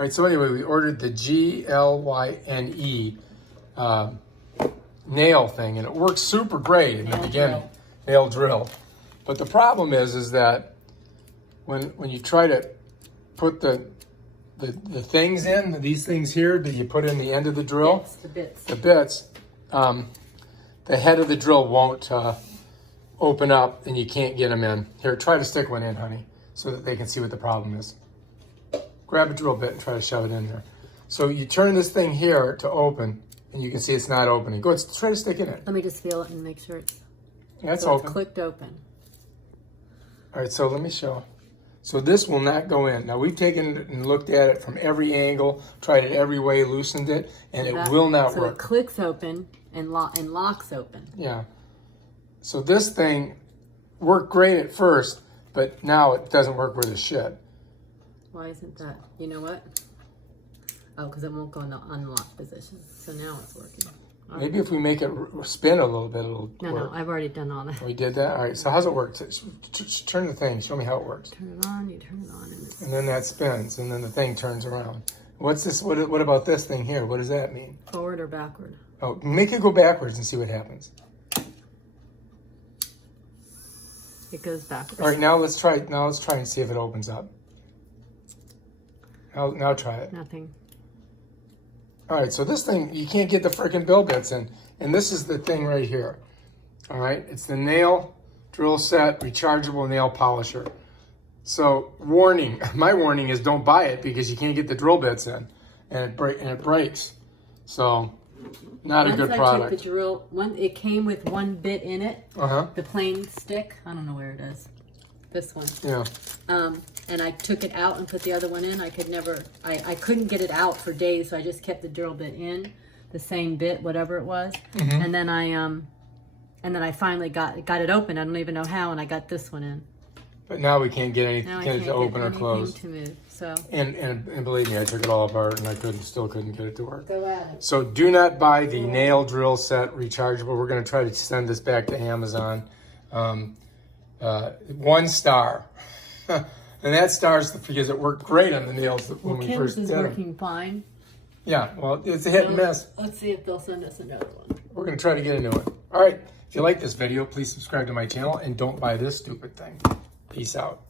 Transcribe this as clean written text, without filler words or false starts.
All right, so anyway, we ordered the Glynee nail thing, and it works super great in the beginning. Nail drill. But the problem is that when you try to put the things in, these things here that you put in the end of the drill, the bits, the head of the drill won't open up and you can't get them in. Here, try to stick one in, honey, so that they can see what the problem is. Grab a drill bit and try to shove it in there. So you turn this thing here to open, and you can see it's not opening. Go ahead, try to stick in it. Let me just feel it and make sure it's... Yeah, it's so open. It's clicked open. All right, so let me show. So this will not go in. Now we've taken it and looked at it from every angle, tried it every way, loosened it, and it will not so work. So it clicks open and locks open. Yeah. So this thing worked great at first, but now it doesn't work worth a shit. Why isn't that? You know what? Oh, because it won't go in the unlock position. So now it's working. Right. Maybe if we make it spin a little bit, it'll work. No, I've already done all that. We did that? All right, so how's it work? Turn the thing. Show me how it works. Turn it on, you turn it on. And then that spins, and then the thing turns around. What's this? What about this thing here? What does that mean? Forward or backward? Oh, make it go backwards and see what happens. It goes backwards. All right, now let's try and see if it opens up. Now try it. Nothing. All right, so this thing, you can't get the freaking bill bits in. And this is the thing right here. All right, it's the nail drill set rechargeable nail polisher. So warning, my warning is don't buy it because you can't get the drill bits in, and it breaks. So not a good product. Once I took the drill, it came with one bit in it. The plain stick. I don't know where it is. This one. Yeah. And I took it out and put the other one in. I couldn't get it out for days, so I just kept the drill bit in, the same bit, whatever it was. And then I finally got it open. I don't even know how, and I got this one in. But now we can't get anything to open or close. To move, so. And believe me, I took it all apart and I still couldn't get it to work. Go at it. So do not buy the nail drill set rechargeable. We're going to try to send this back to Amazon. 1 star. And that star's because it worked great on the nails when we first did them. Kim's is working fine. Yeah, well, it's a hit and miss. Let's see if they'll send us another one. We're going to try to get a new one. All right, if you like this video, please subscribe to my channel and don't buy this stupid thing. Peace out.